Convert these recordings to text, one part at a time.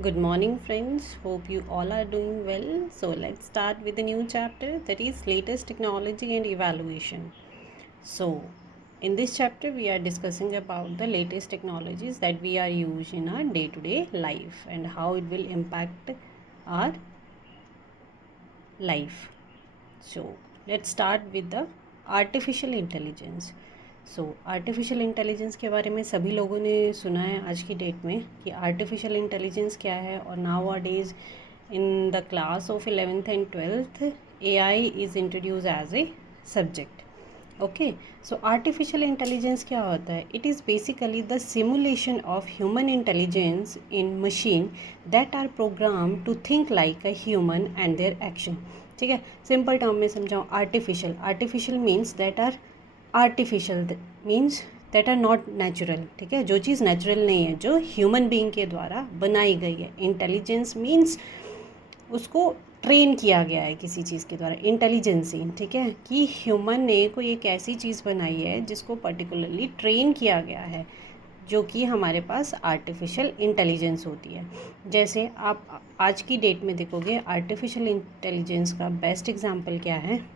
Good morning, friends. Hope you all are doing well. So, let's start with a new chapter, that is latest technology and evaluation. So, in this chapter, we are discussing about the latest technologies that we are using in our day to day life and how it will impact our life. So, let's start with the artificial intelligence. Artificial intelligence के बारे में सभी लोगों ने सुना है आज की डेट में कि आर्टिफिशियल इंटेलिजेंस क्या है, और nowadays in the class of 11th and 12th AI is introduce as a subject. Okay, so artificial intelligence क्या होता है? It is basically the simulation of human intelligence in machine that are program to think like a human and their action. ठीक है, simple term में समझाऊँ. Artificial means that are artificial means that are not natural. ठीक है, जो चीज़ natural नहीं है, जो ह्यूमन बीइंग के द्वारा बनाई गई है. इंटेलिजेंस मीन्स उसको ट्रेन किया गया है किसी चीज़ के द्वारा. इंटेलिजेंसी, ठीक है, कि ह्यूमन ने कोई एक ऐसी चीज़ बनाई है जिसको पर्टिकुलरली ट्रेन किया गया है, जो कि हमारे पास आर्टिफिशियल इंटेलिजेंस होती है. जैसे आप आज की डेट में देखोगे, आर्टिफिशियल इंटेलिजेंस का बेस्ट एग्जांपल क्या है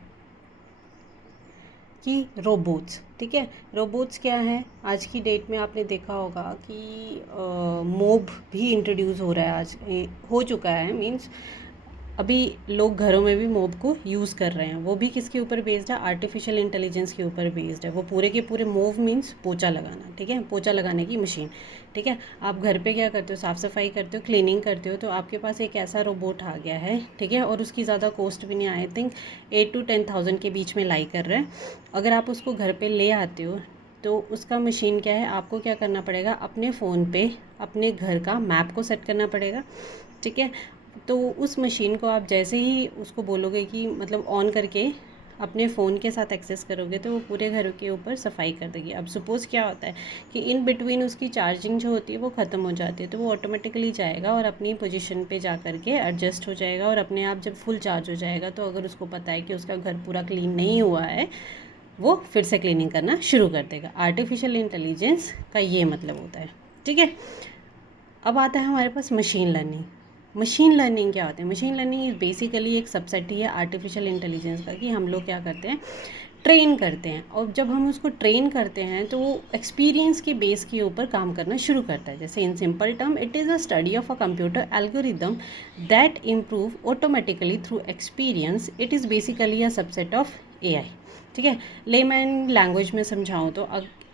कि रोबोट्स. ठीक है, रोबोट्स क्या है, आज की डेट में आपने देखा होगा कि मोब भी इंट्रोड्यूस हो रहा है, आज हो चुका है. मींस अभी लोग घरों में भी मोब को यूज़ कर रहे हैं. वो भी किसके ऊपर बेस्ड है? आर्टिफिशियल इंटेलिजेंस के ऊपर बेस्ड है. वो पूरे के पूरे मोव मीन्स पोछा लगाना. ठीक है, पोछा लगाने की मशीन. ठीक है, आप घर पे क्या करते हो? साफ़ सफाई करते हो, क्लीनिंग करते हो, तो आपके पास एक ऐसा रोबोट आ गया है. ठीक है, और उसकी ज़्यादा कॉस्ट भी नहीं, आई थिंक 8 to 10,000 के बीच में लाई कर रहा है. अगर आप उसको घर पे ले आते हो तो उसका मशीन क्या है, आपको क्या करना पड़ेगा? अपने फ़ोन पे अपने घर का मैप को सेट करना पड़ेगा. ठीक है, तो उस मशीन को आप जैसे ही उसको बोलोगे कि मतलब ऑन करके अपने फ़ोन के साथ एक्सेस करोगे, तो वो पूरे घर के ऊपर सफाई कर देगी. अब सपोज़ क्या होता है कि इन बिटवीन उसकी चार्जिंग जो होती है वो ख़त्म हो जाती है, तो वो ऑटोमेटिकली जाएगा और अपनी पोजीशन पे जा कर के एडजस्ट हो जाएगा, और अपने आप जब फुल चार्ज हो जाएगा, तो अगर उसको पता है कि उसका घर पूरा क्लीन नहीं हुआ है, वो फिर से क्लीनिंग करना शुरू कर देगा. आर्टिफिशियल इंटेलिजेंस का ये मतलब होता है. ठीक है, अब आता है हमारे पास मशीन लर्निंग. मशीन लर्निंग क्या होता है? मशीन लर्निंग बेसिकली एक सबसेट ही है आर्टिफिशियल इंटेलिजेंस का, कि हम लोग क्या करते हैं, ट्रेन करते हैं. और जब हम उसको ट्रेन करते हैं तो वो एक्सपीरियंस के बेस के ऊपर काम करना शुरू करता है. जैसे in simple term, it is a study of a computer algorithm that improve automatically through experience. It is basically a subset of AI. ठीक है, लेमैन लैंग्वेज में समझाऊँ तो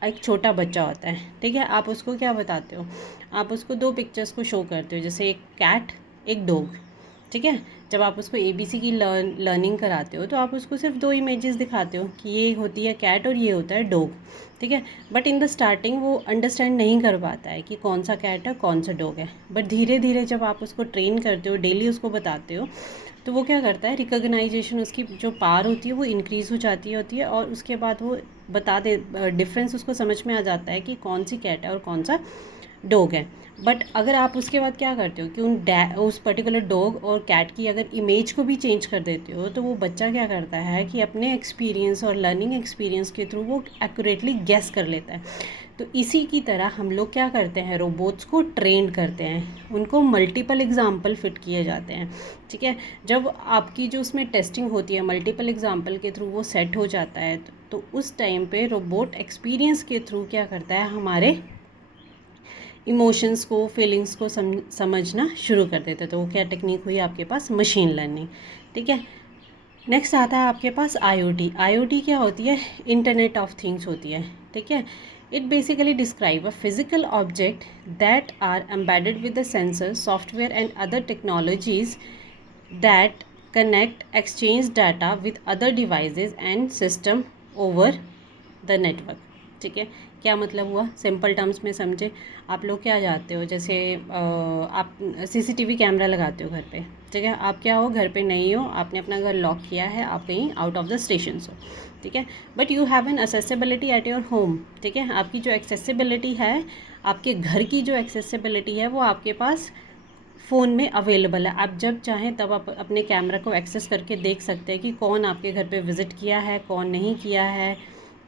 एक छोटा बच्चा होता है. ठीक है, आप उसको क्या बताते हो? आप उसको दो पिक्चर्स को शो करते हो, जैसे एक कैट, एक डॉग. ठीक है, जब आप उसको ABC की लर्निंग कराते हो, तो आप उसको सिर्फ दो इमेजेस दिखाते हो कि ये होती है कैट और ये होता है डॉग. ठीक है, बट इन द स्टार्टिंग वो अंडरस्टैंड नहीं कर पाता है कि कौन सा कैट है कौन सा डॉग है. बट धीरे धीरे जब आप उसको ट्रेन करते हो, डेली उसको बताते हो, तो वो क्या करता है, रिकॉग्नाइजेशन उसकी जो पावर होती है वो इंक्रीज़ हो जाती होती है, और उसके बाद वो बता दे, डिफरेंस उसको समझ में आ जाता है कि कौन सी कैट है और कौन सा डॉग है. बट अगर आप उसके बाद क्या करते हो कि उस पर्टिकुलर डॉग और कैट की अगर इमेज को भी चेंज कर देते हो, तो वो बच्चा क्या करता है कि अपने एक्सपीरियंस और लर्निंग एक्सपीरियंस के थ्रू वो एक्यूरेटली गेस कर लेता है. तो इसी की तरह हम लोग क्या करते हैं, रोबोट्स को ट्रेन करते हैं, उनको मल्टीपल एग्जाम्पल फिट किए जाते हैं. ठीक है, जब आपकी जो उसमें टेस्टिंग होती है मल्टीपल एग्जाम्पल के थ्रू वो सेट हो जाता है, तो उस टाइम पे रोबोट एक्सपीरियंस के थ्रू क्या करता है, हमारे इमोशंस को, फीलिंग्स को समझना शुरू कर देते. तो वो क्या टेक्निक हुई आपके पास? Machine learning. ठीक है, नेक्स्ट आता है आपके पास IoT क्या होती है? इंटरनेट ऑफ थिंग्स होती है. ठीक है, it basically describe a physical object that are embedded with the sensor, software and other technologies that connect exchange data with other devices and system over the network. ठीक है, क्या मतलब हुआ? Simple terms में समझे. आप लोग क्या जाते हो, जैसे आप CCTV कैमरा लगाते हो घर पे. ठीक है, आप क्या हो, घर पे नहीं हो, आपने अपना घर लॉक किया है, आप कहीं आउट ऑफ द स्टेशन हो. ठीक है, but you have an accessibility at your home. ठीक है, आपकी जो एक्सेसिबिलिटी है, आपके घर की जो एक्सेसिबिलिटी है, वो आपके पास फ़ोन में अवेलेबल है. आप जब चाहें तब आप अपने कैमरा को एक्सेस करके देख सकते हैं कि कौन आपके घर पे विज़िट किया है, कौन नहीं किया है.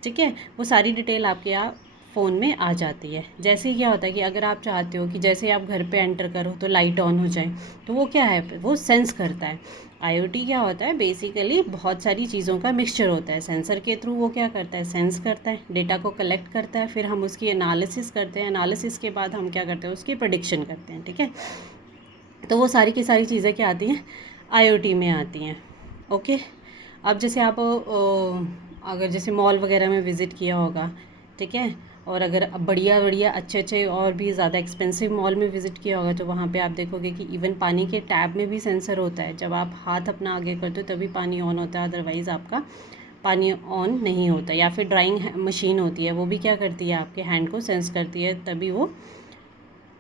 ठीक है, वो सारी डिटेल आपके यहाँ फ़ोन में आ जाती है। जैसे ही क्या होता है कि अगर आप चाहते हो कि जैसे ही आप घर पे एंटर करो तो लाइट ऑन हो जाए, तो वो क्या है, वो सेंस करता है। आईओटी क्या होता है, बेसिकली बहुत सारी चीज़ों का मिक्सचर होता है। सेंसर के थ्रू वो क्या करता है, सेंस करता है, डेटा को कलेक्ट करता है, फिर हम उसकी एनालिसिस करते हैं, एनालिसिस के बाद हम क्या करते हैं, उसकी प्रेडिक्शन करते हैं। ठीक है, तो वो सारी की सारी चीज़ें क्या आती हैं, आईओटी में आती हैं। ओके, अब जैसे आप अगर जैसे मॉल वगैरह में विज़िट किया होगा, ठीक है, और अगर बढ़िया बढ़िया अच्छे अच्छे और भी ज़्यादा एक्सपेंसिव मॉल में विज़िट किया होगा, तो वहाँ पे आप देखोगे कि इवन पानी के टैप में भी सेंसर होता है। जब आप हाथ अपना आगे करते हो तभी पानी ऑन होता है, अदरवाइज़ आपका पानी ऑन नहीं होता। या फिर ड्राइंग मशीन होती है, वो भी क्या करती है, आपके हैंड को सेंस करती है, तभी वो,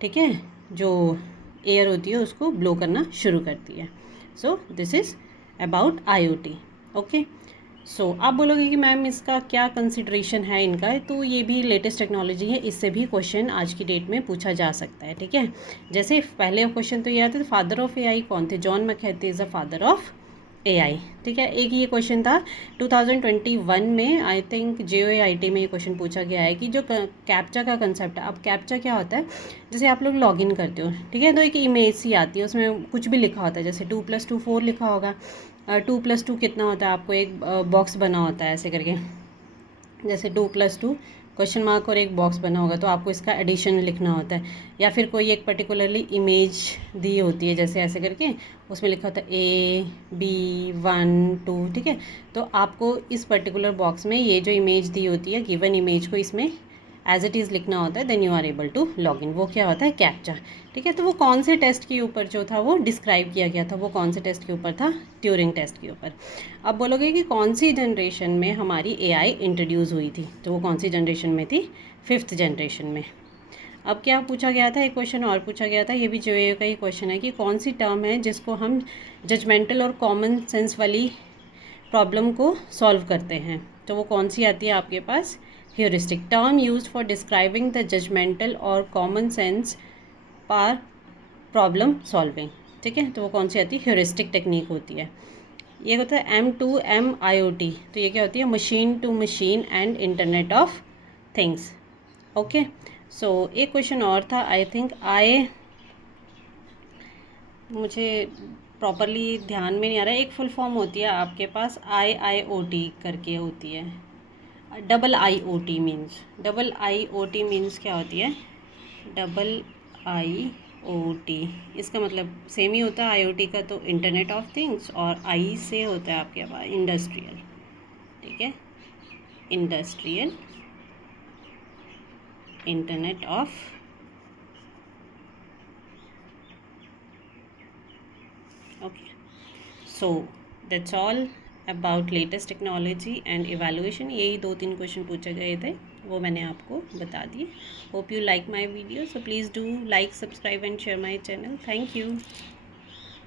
ठीक है, जो एयर होती है उसको ब्लो करना शुरू करती है। So this is about IoT. Okay, so आप बोलोगे कि मैम इसका क्या कंसिड्रेशन है इनका, तो ये भी लेटेस्ट टेक्नोलॉजी है, इससे भी क्वेश्चन आज की डेट में पूछा जा सकता है। ठीक है, जैसे पहले क्वेश्चन तो ये आते थे, फादर ऑफ एआई कौन थे, John McCarthy is the father of AI. ठीक है, एक ये क्वेश्चन था 2021 में, आई थिंक JOAIT में ये क्वेश्चन पूछा गया है कि जो कैप्चा का कंसेप्ट है। अब कैप्चा क्या होता है, जैसे आप लोग लॉगिन करते हो, ठीक है, तो एक इमेज सी आती है, उसमें कुछ भी लिखा होता है, जैसे 2+2 4 लिखा होगा, 2+2 कितना होता है, आपको एक बॉक्स बना होता है ऐसे करके, जैसे 2+2 क्वेश्चन मार्क और एक बॉक्स बना होगा, तो आपको इसका एडिशन लिखना होता है। या फिर कोई एक पर्टिकुलरली इमेज दी होती है, जैसे ऐसे करके उसमें लिखा होता है A B1 2, ठीक है, तो आपको इस पर्टिकुलर बॉक्स में ये जो इमेज दी होती है, गिवन इमेज को इसमें एज इट इज़ लिखना होता है, then you are able to log in. वो क्या होता है, कैप्चा। ठीक है, तो वो कौन से टेस्ट के ऊपर जो था वो डिस्क्राइब किया गया था, वो कौन से टेस्ट के ऊपर था, ट्यूरिंग टेस्ट के ऊपर। अब बोलोगे कि कौन सी जनरेशन में हमारी एआई इंट्रोड्यूस हुई थी, तो वो कौन सी जनरेशन में थी, 5th जनरेशन में। अब क्या पूछा गया था, एक क्वेश्चन और पूछा गया था, ये भी जो का ही क्वेश्चन है कि कौन सी टर्म है जिसको हम जजमेंटल और कॉमन सेंस वाली प्रॉब्लम को सॉल्व करते हैं, तो वो कौन सी आती है आपके पास, heuristic, term used for describing the judgmental और कॉमन सेंस पार प्रॉब्लम सॉल्विंग। ठीक है, तो वो कौन सी आती है, ह्यूरिस्टिक टेक्निक होती है। ये होता है M2M IoT, तो ये क्या होती है, machine to machine and internet of things. Okay, so एक क्वेश्चन और था, आई थिंक मुझे प्रॉपरली ध्यान में नहीं आ रहा है, एक फुल फॉर्म होती है आपके पास IIoT करके होती है, IIoT मीन्स, IIoT मीन्स क्या होती है, IIoT, इसका मतलब सेम ही होता है IoT का, तो इंटरनेट ऑफ थिंग्स, और आई से होता है आपके पास इंडस्ट्रियल। ठीक है, industrial internet of, okay, so that's all about latest technology and evaluation. यही 2-3 क्वेश्चन पूछे गए थे, वो मैंने आपको बता दिए। Hope you like my video, so please do like, subscribe and share my channel. Thank you.